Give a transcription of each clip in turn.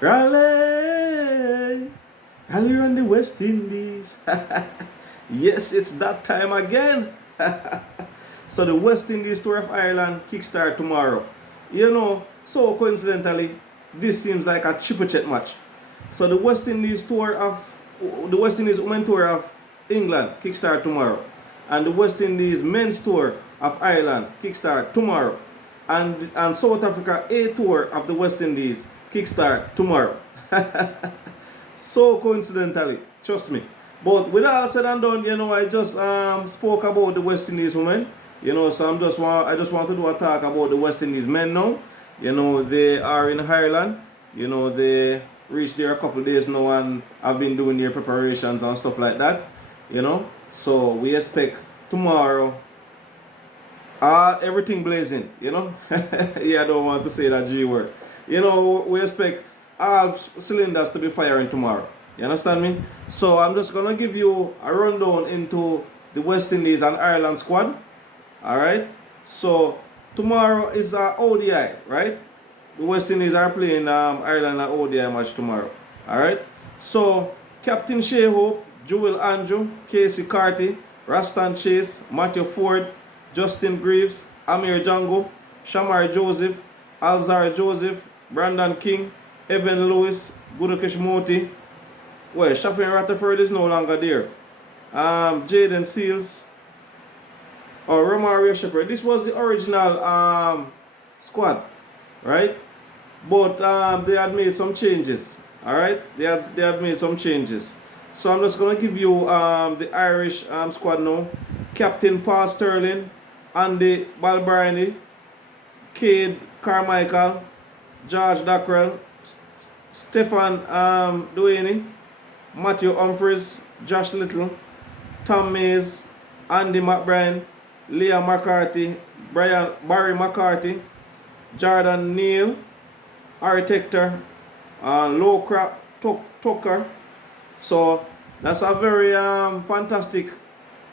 Raleigh, rally on the West Indies. Yes, it's that time again. So the West Indies tour of Ireland kickstart tomorrow. So coincidentally, this seems like a triple check match. So the West Indies women tour of England kickstart tomorrow, and the West Indies men's tour of Ireland kickstart tomorrow, and South Africa A tour of the West Indies kickstart tomorrow. So coincidentally, trust me. But with all said and done, I just spoke about the West Indies women. So I just want to do a talk about the West Indies men now. They are in Ireland. They reached there a couple of days now and have been doing their preparations and stuff like that. So we expect tomorrow everything blazing. Yeah, I don't want to say that G word. We expect all cylinders to be firing tomorrow. You understand me? So I'm just gonna give you a rundown into the West Indies and Ireland squad. Alright? So tomorrow is ODI, right? The West Indies are playing Ireland at ODI match tomorrow. Alright? So Captain Shea Hope, Joel Andrew, Casey Carty, Rastan Chase, Matthew Ford, Justin Greaves, Amir Django, Shamar Joseph, Alzar Joseph, Brandon King, Evan Lewis, Gudakesh Moti. Well, Shafin Rutherford is no longer there. Jaden Seals or Romario Shepherd. This was the original squad, right? But they had made some changes. Alright? They had made some changes. So I'm just gonna give you the Irish squad now. Captain Paul Sterling, Andy Balbrini, Cade Carmichael, George Dockrell, Stefan Duane, Matthew Humphries, Josh Little, Tom Mays, Andy McBride, Leah McCarthy, Barry McCarthy, Jordan Neal, Harry Tector, Locra Tucker. So that's a very fantastic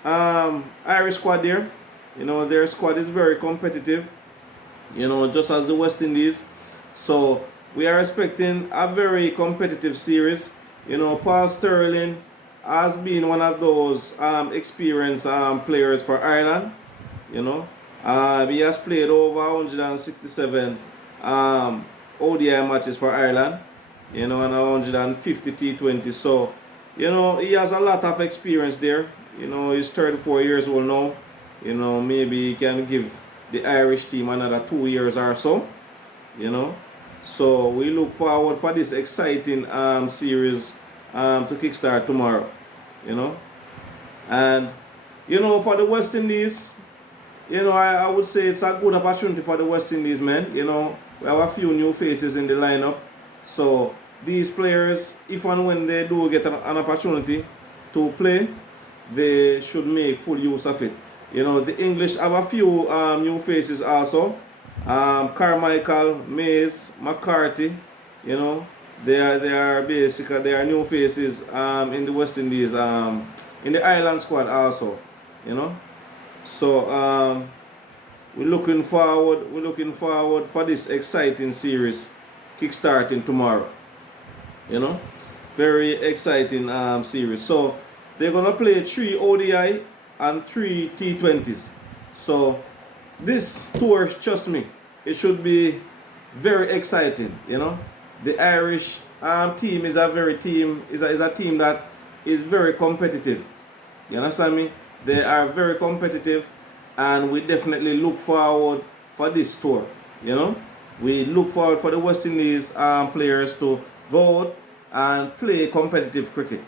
Irish squad there. Their squad is very competitive, just as the West Indies. So we are expecting a very competitive series. Paul Sterling has been one of those experienced players for Ireland. He has played over 167 ODI matches for Ireland, and 150 T20. So, he has a lot of experience there. He's 34 years old now. Maybe he can give the Irish team another 2 years or so. So we look forward for this exciting series to kickstart tomorrow. And for the West Indies, I would say it's a good opportunity for the West Indies men. We have a few new faces in the lineup. So these players, if and when they do get an opportunity to play, they should make full use of it. The English have a few new faces also. Carmichael, Mays, McCarthy, they are new faces in the West Indies, in the Ireland squad also. So we're looking forward for this exciting series kickstarting tomorrow. Very exciting series. So they're gonna play 3 ODI and 3 T20s. So this tour, trust me, it should be very exciting. The Irish team is a team that is very competitive. You understand me? They are very competitive, and we definitely look forward for this tour. We look forward for the West Indies players to go out and play competitive cricket.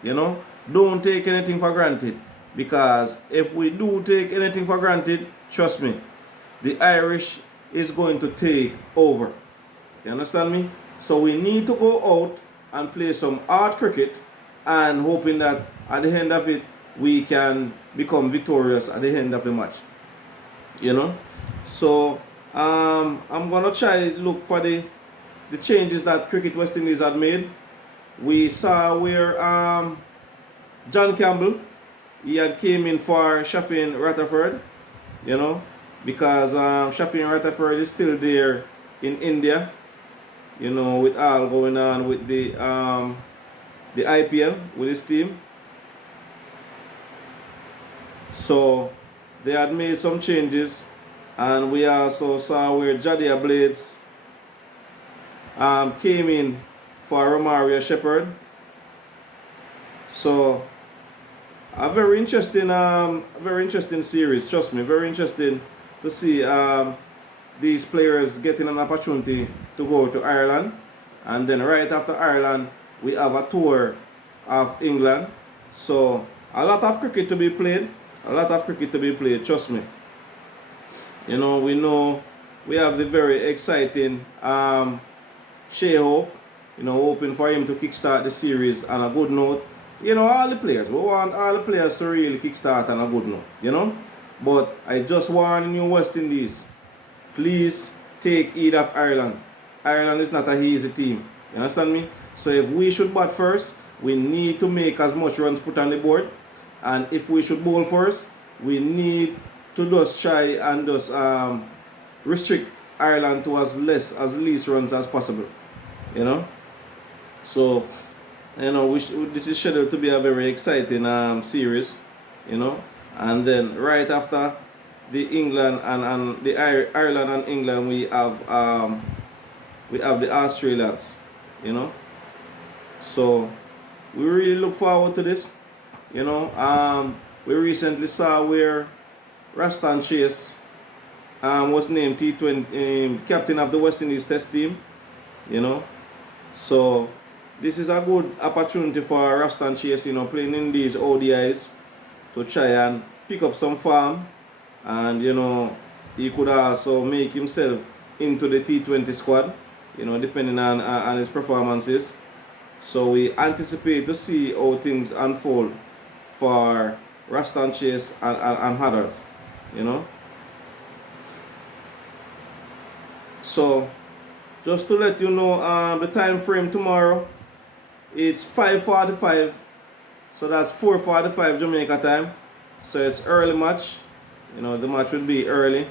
Don't take anything for granted, because if we do take anything for granted, trust me, the Irish is going to take over. You understand me? So we need to go out and play some hard cricket, and hoping that at the end of it we can become victorious at the end of the match. So I'm gonna try look for the changes that Cricket West Indies had made. We saw where John Campbell, he had came in for Shafin Rutherford, because Shafin Rutherford is still there in India. you know, with all going on with the IPL with his team. So they had made some changes, and we also saw where Jadia Blades came in for Romario Shepherd. So a very interesting series. Trust me, very interesting to see these players getting an opportunity to go to Ireland, and then right after Ireland we have a tour of England. So a lot of cricket to be played. A lot of cricket to be played. Trust me. You know we have the very exciting Shea Hope. You know, hoping for him to kickstart the series on a good note. You know, all the players. We want all the players to really kickstart on a good note. You know, but I just warn you, West Indies. Please take heed of Ireland. Ireland is not a easy team. You understand me? So if we should bat first, we need to make as much runs put on the board. And if we should bowl first, we need to just try and just restrict Ireland to as least runs as possible. You know? So, you know, this is scheduled to be a very exciting series. You know? And then right after the England and the Ireland and England, we have the Australians, you know. So we really look forward to this, you know. We recently saw where Rastan Chase was named T20 captain of the West Indies Test team, you know. So this is a good opportunity for Rastan Chase, you know, playing in these ODIs to try and pick up some form. And you know, he could also make himself into the T20 squad, you know, depending on his performances. So we anticipate to see how things unfold for Rastan Chase and others, you know. So just to let you know, the time frame tomorrow, it's 5:45, so that's 4:45 Jamaica time. So it's early match. You know, the match would be early,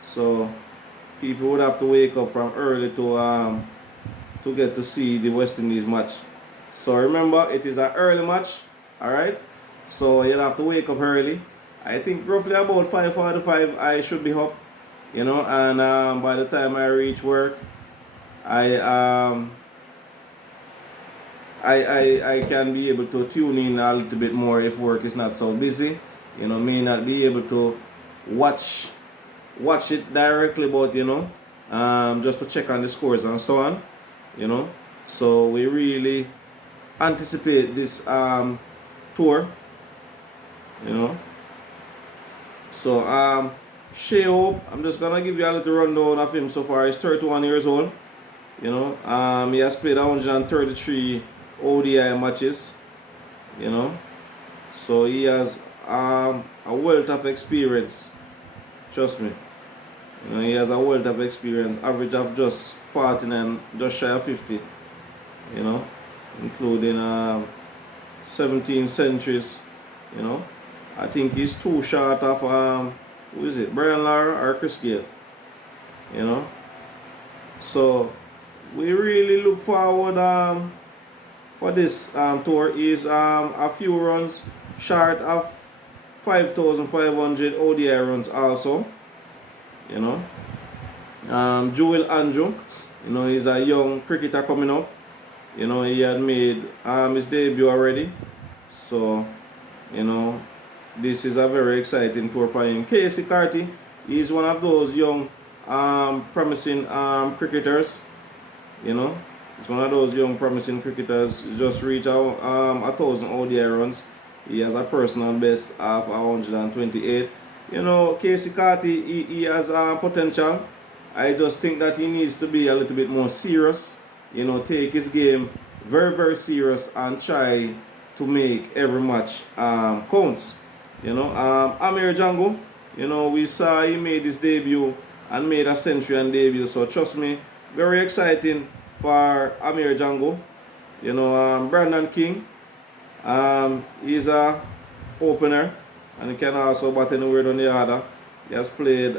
so people would have to wake up from early to get to see the West Indies match. So remember, it is an early match, all right? So you'll have to wake up early. I think roughly about 5:45 I should be up, you know, and by the time I reach work, I can be able to tune in a little bit more if work is not so busy. You know, may not be able to watch it directly, but you know, just to check on the scores and so on, you know. So we really anticipate this tour, you know. So Shea Hope, I'm just gonna give you a little rundown of him so far. He's 31 years old, you know. He has played 133 ODI matches, you know. So he has a wealth of experience. Trust me. You know, he has a wealth of experience, average of just 49, just shy of 50. You know, including 17 centuries. You know, I think he's too short of who is it, Brian Lara or Chris Gale. You know, so we really look forward for this tour. Is a few runs short of 5,500 ODI runs also, you know. Joel Andrew, you know, he's a young cricketer coming up. You know, he had made his debut already. So, you know, this is a very exciting tour for him. Casey Carty, he's one of those young, promising cricketers. You know, he's one of those young promising cricketers. He just reached 1,000 ODI runs. He has a personal best of 128. You know, Casey Carty, he has potential. I just think that he needs to be a little bit more serious. You know, take his game very, very serious and try to make every match counts. You know, Amir Django, you know, we saw he made his debut and made a century and debut. So trust me, very exciting for Amir Django. You know, Brandon King. He's a opener and he can also bat anywhere on the other. He has played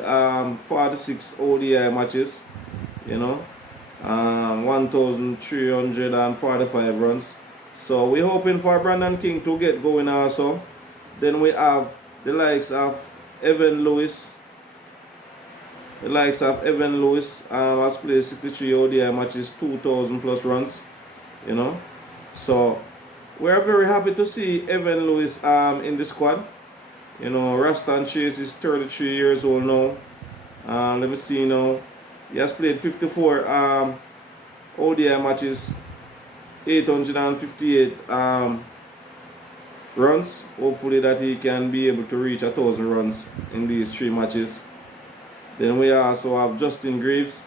46 ODI matches, you know. 1,345 runs. So we're hoping for Brandon King to get going also. Then we have the likes of Evan Lewis. The likes of Evan Lewis has played 63 ODI matches, 2,000 plus runs. You know, so we are very happy to see Evan Lewis in the squad. You know, Rastan Chase is 33 years old now. Let me see now. He has played 54 ODI matches, 858 runs. Hopefully that he can be able to reach 1,000 runs in these 3 matches. Then we also have Justin Greaves.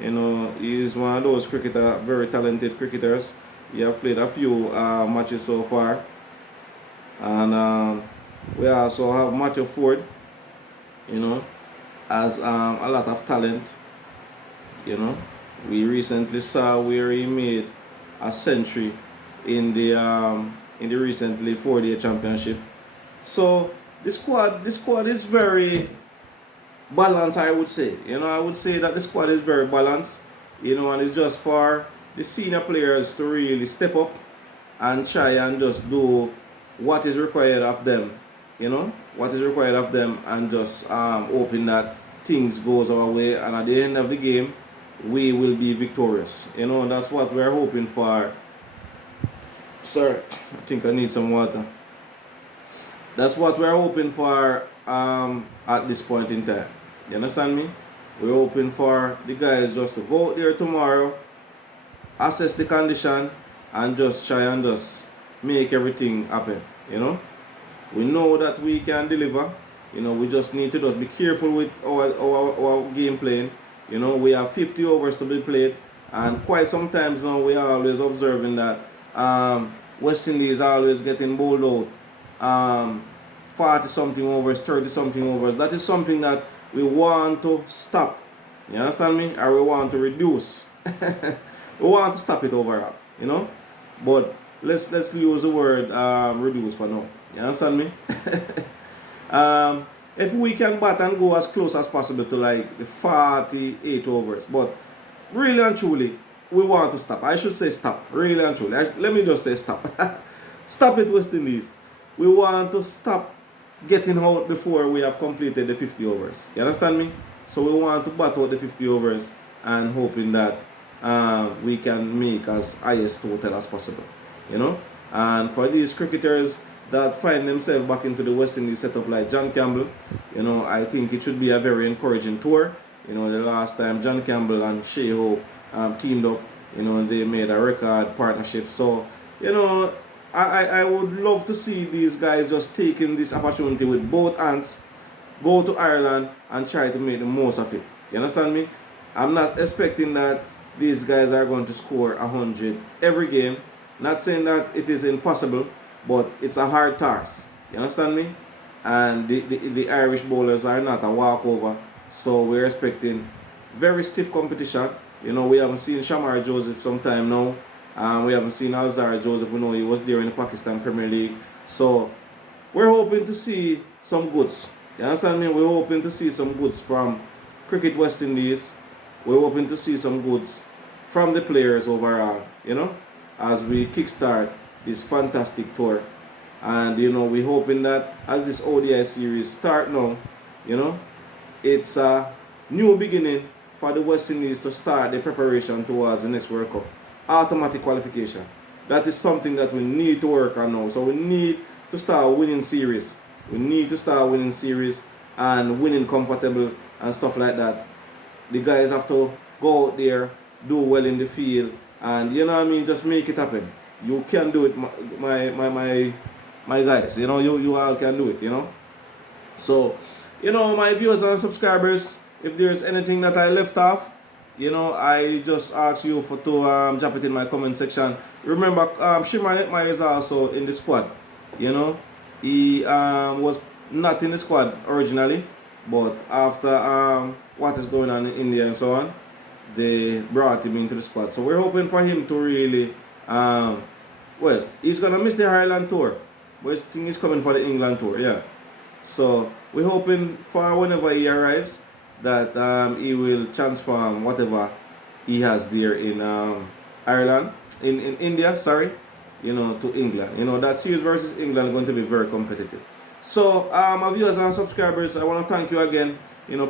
You know, he is one of those very talented cricketers. He have played a few matches so far. And we also have Matthew Ford, you know, has a lot of talent. You know, we recently saw where he made a century in the recently 4-day championship. So the squad is very balanced, I would say. You know, I would say that the squad is very balanced. You know, and it's just for the senior players to really step up and try and just do what is required of them. You know, what is required of them, and just hoping that things goes our way, and at the end of the game we will be victorious. You know, that's what we're hoping for. Sorry, I think I need some water. That's what we're hoping for at this point in time. You understand me? We're hoping for the guys just to go out there tomorrow, assess the condition, and just try and just make everything happen. You know, we know that we can deliver. You know, we just need to just be careful with our game playing. You know, we have 50 overs to be played, and quite sometimes now we are always observing that West Indies is always getting bowled out 40 something overs, 30 something overs. That is something that we want to stop. You understand me? Or we want to reduce. We want to stop it overall, you know. But let's use the word reduce for now. You understand me? If we can bat and go as close as possible to like the 48 overs, but really and truly, we want to stop. I should say stop. Really and truly. Let me just say stop. Stop it, West Indies. We want to stop getting out before we have completed the 50 overs. You understand me? So we want to bat out the 50 overs and hoping that we can make as highest total as possible. You know? And for these cricketers that find themselves back into the West Indies setup like John Campbell, you know, I think it should be a very encouraging tour. You know, the last time John Campbell and Shea Hope teamed up, you know, they made a record partnership. So, you know, I would love to see these guys just taking this opportunity with both hands, go to Ireland and try to make the most of it. You understand me? I'm not expecting that these guys are going to score 100 every game. Not saying that it is impossible, but it's a hard task. You understand me? And the Irish bowlers are not a walkover. So we're expecting very stiff competition. You know, we haven't seen Shamar Joseph sometime now. We haven't seen Alzar Joseph. We know he was there in the Pakistan Premier League. So we're hoping to see some goods. You understand me? We're hoping to see some goods from Cricket West Indies. We're hoping to see some goods from the players overall, you know, as we kickstart this fantastic tour. And, you know, we're hoping that as this ODI series start now, you know, it's a new beginning for the West Indies to start the preparation towards the next World Cup. Automatic qualification. That is something that we need to work on now. So we need to start winning series. We need to start winning series and winning comfortable and stuff like that. The guys have to go out there, do well in the field, and you know what I mean, just make it happen. You can do it, my guys. You know, you all can do it, you know. So, you know, my viewers and subscribers, if there's anything that I left off, you know, I just ask you to drop it in my comment section. Remember, Shimon Netmire is also in the squad. You know, he was not in the squad originally, but after what is going on in India and so on, they brought him into the squad. So we're hoping for him to really, well, he's gonna miss the Ireland tour, but I think he's coming for the England tour, yeah. So we're hoping for whenever he arrives that he will transform whatever he has there in Ireland, in India, sorry, to England. That series versus England is going to be very competitive. So, my viewers and subscribers, I want to thank you again.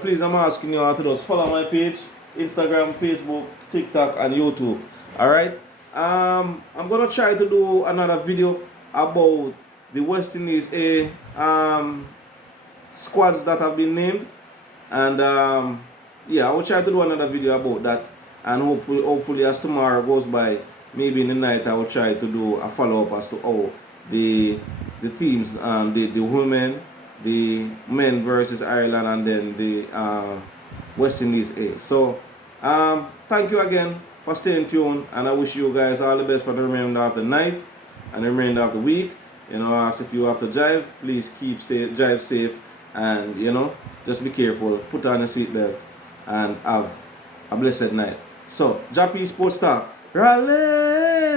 Please, I'm asking you all to just follow my page, Instagram, Facebook, TikTok, and YouTube. Alright? I'm going to try to do another video about the West Indies A squads that have been named. And yeah, I will try to do another video about that. And hopefully as tomorrow goes by, maybe in the night, I will try to do a follow-up as to how the teams, the women, the men versus Ireland, and then the West Indies A. So, thank you again for staying tuned, and I wish you guys all the best for the remainder of the night and the remainder of the week. Ask if you have to jive, please keep safe, jive safe, and just be careful, put on a seatbelt, and have a blessed night. So, Jah-P Sports Talk, rally!